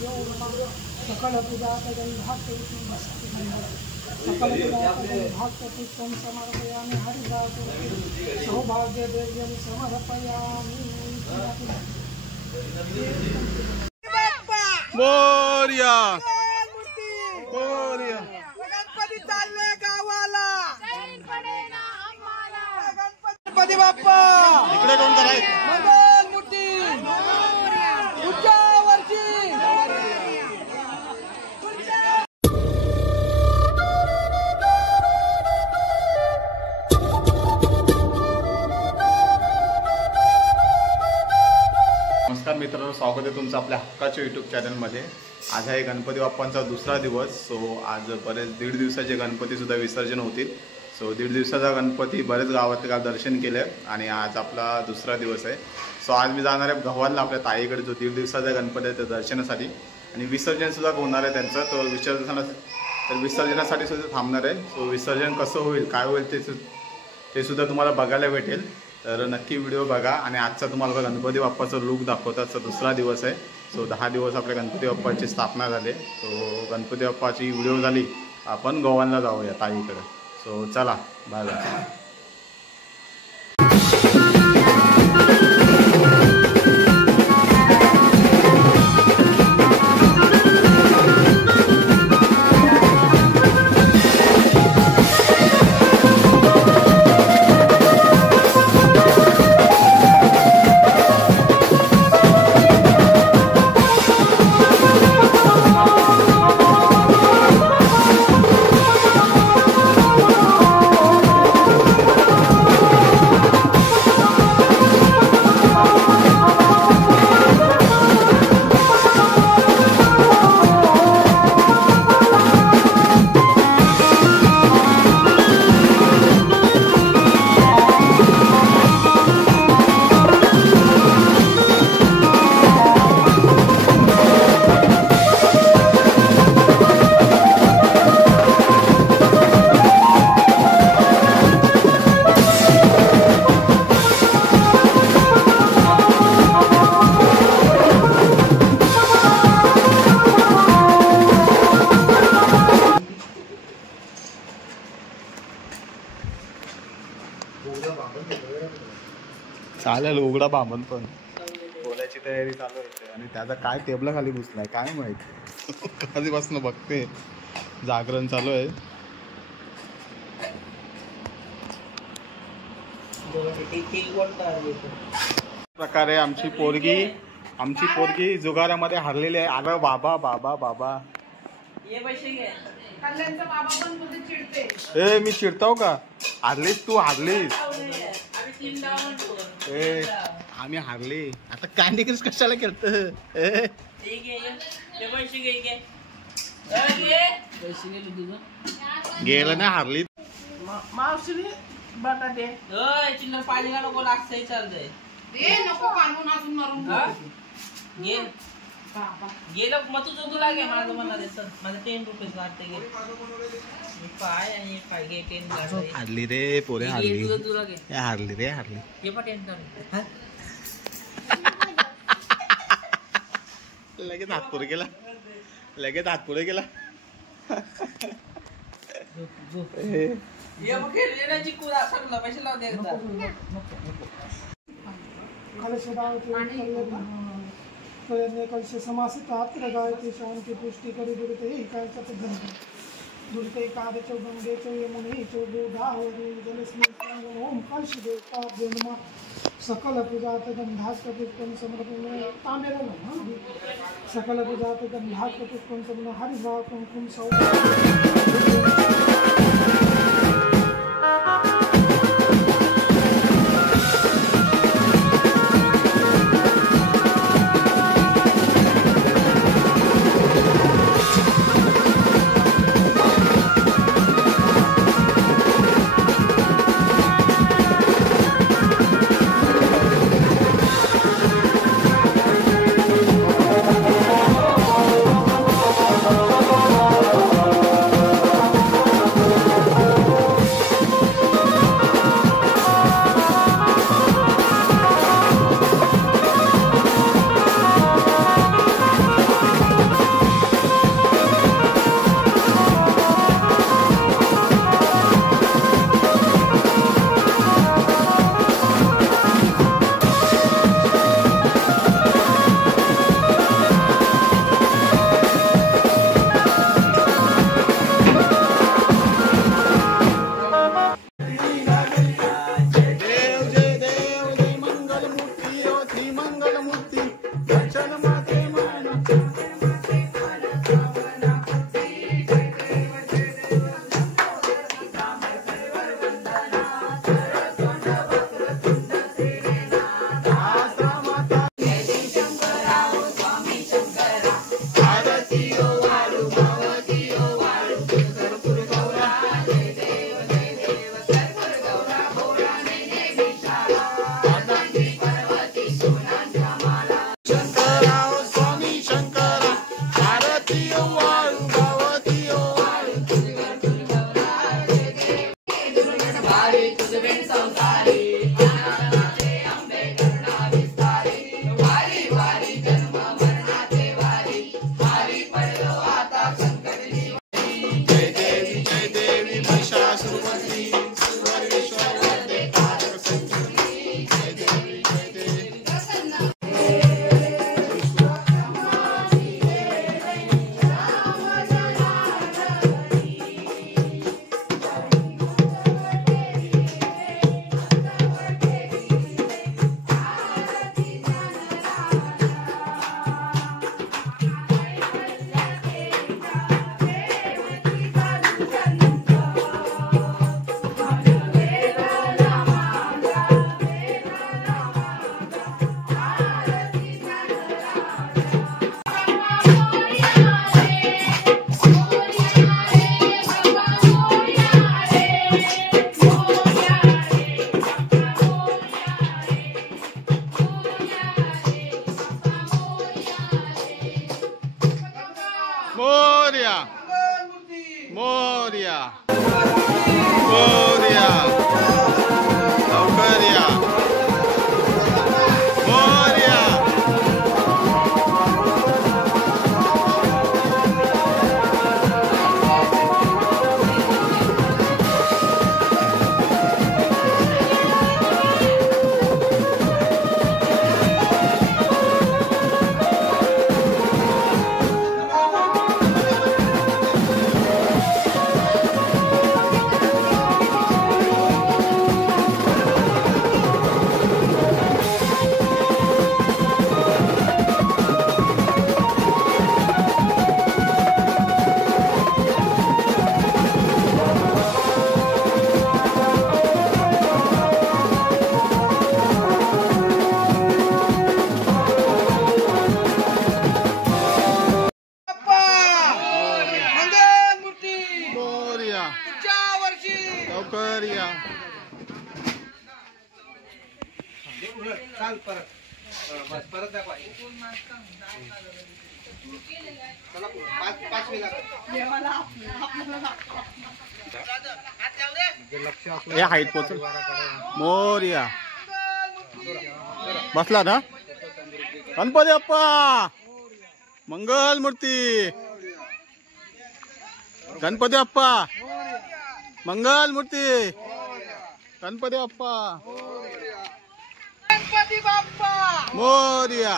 गुरुभ्यो नमः। सकल पूजापदं सकल भक्तपुष्पं समर्पयामि हरिदासं सौभाग्यदेव्यं समर्पयामि। मोरया मोरया गणपती चालले गावाला, गणपती बाप्पा इकडे कोण कराय मंगलमूर्ती पुढच्या वर्षी। नमस्कार मित्रांनो, स्वागत आहे तुमचं आपल्या हक्काच्या यूट्यूब चॅनलमध्ये। आज आहे गणपती बाप्पांचा दुसरा दिवस। सो आज बरेच 1.5 दिवसाचे गणपतीसुद्धा विसर्जन होतील। सो 1.5 दिवसाचा गणपती बरेच गावात दर्शन केलं आणि आज आपला दुसरा दिवस आहे। सो आज मी जाणार आहे गव्हाणला आपल्या ताईकडे, जो 1.5 दिवसाचा गणपती आहे त्या दर्शनासाठी, आणि विसर्जनसुद्धा होणार आहे त्यांचं। तो विसर्जनासाठी सुद्धा थांबणार आहे। सो विसर्जन कसं होईल, काय होईल ते सुद्धा तुम्हाला बघायला भेटेल, तर नक्की व्हिडिओ बघा। आणि आजचा तुम्हाला गणपती बाप्पाचं लूक दाखवतात। तर दुसरा दिवस आहे। सो 10 दिवस आपल्या गणपती बाप्पाची स्थापना झाली। सो गणपती बाप्पाची व्हिडिओ झाली, आपण गव्हाणला जाऊया ताईकडे। सो चला, बाय बाय। चालेल, उघडा बांबून पण बोलायची तयारी चालू होते। आणि त्याचा काय टेबला खाली बसलाय काय माहिती, कधीपासून बघते, जागरण चालू आहे। प्रकारे आमची पोरगी जुगारामध्ये हरलेली आहे। अरे बाबा बाबा बाबा, ए मी चिडताव का? हारलीस तू, हारलीस। ए आम्ही हारले, आता कॅन्डी क्रश कशाला खेळत? गेलं ना, हारली मावशी बटाटे चिल्लर पाणी का नको लागतंय, चालतंय नको काढून अजून मारून गेलं मग तुझं तुला घे, माझं मला देत माझं 10 रुपये वाटते गे पाय आणि पाय घे 10 हारली रे पोरे, हारली तुला घे, हारली रे, हारली। हे पण 10 लगेच हात पुढे गेला, लगेच हात पुढे गेला। ये मग खेळले ना चिकू असं पैसे लाव दे कलश समासित आत्र गायते शांती पुष्टि करी दुर्ते ही कायचा धन दुर्ते कादे चौ गंगे चौ यमुने चौ गोदावरी जलस्मिन् ओम कलश देवताभ्यो नमः। सकल पूजात गंधास्क पुष्पं समर्पयामि ताम्बेरं सकल पूजात गंधास्क पुष्पं समर्पयामि हरिद्रा कुंकुम सौ। मोरया मोरया मोरया लवकर या मोरया लवकर या या हाईट पोचल मोरया बसला ना गणपती बाप्पा मंगल मूर्ती गणपती बाप्पा मंगल मूर्ती गणपती बाप्पा गणपती बाप्पा मोरया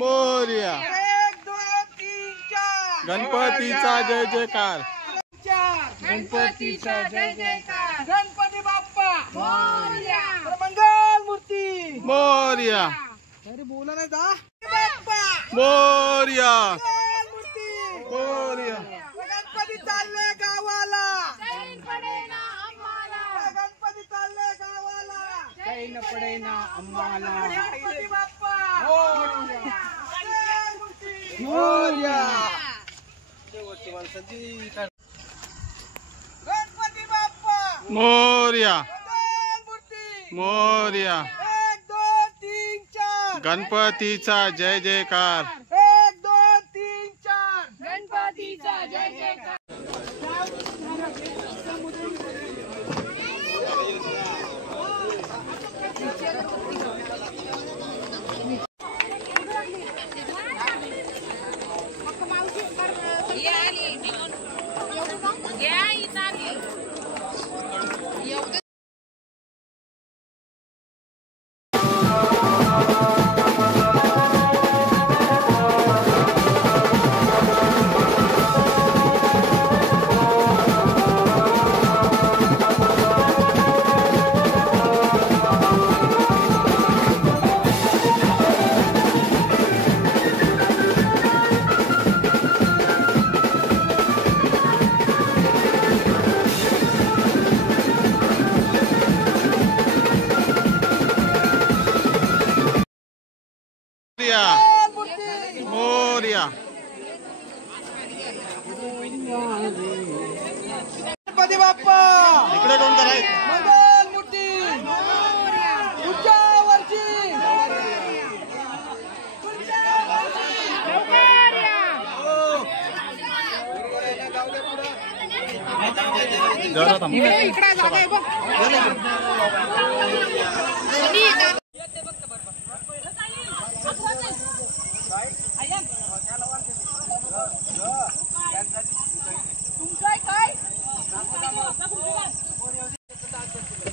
मोरया 1 2 3 4 गणपतीचा जय जयकार गणपतीचा जय जयकार गणपती बाप्पा मोरया मंगल मूर्ती मोरया अरे बोला नाही दा बाप्पा मोरया मंगल मूर्ती मोरया गणपती चालले गावाला चैन पडेना आम्हाला गणपती चालले गावाला चैन पडेना आम्हाला गणपती बाप्पा मोरया मोरया गणपती बाप्पा मोरया मंगल मूर्ती मोरया 1 2 3 4 गणपतीचा जय जयकार 1 2 3 4 गणपतीचा जय जयकार मोरया गणपती बाप्पा इकडे कोण कराय मंगल मूर्ती उच्चावरची इकडे जागा आहे बघ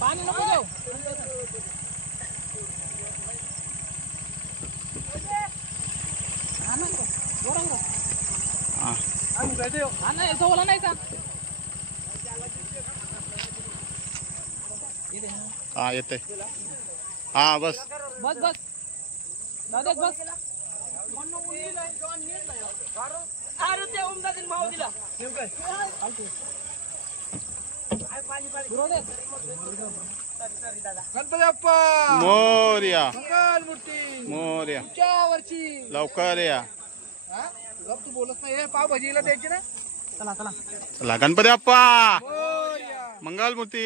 पाणी नको देऊ नाही का हा येते हा बस बस बस दादा बस अरे ते उमदातील भाव दिला गणपती बाप्पा मोरया मंगल मूर्ती मोरया उच्चावरची लवकर या तू बोलत नाही हे पाव भाजीला द्यायची ना चला चला चला गणपती बाप्पा मोरया मंगल मूर्ती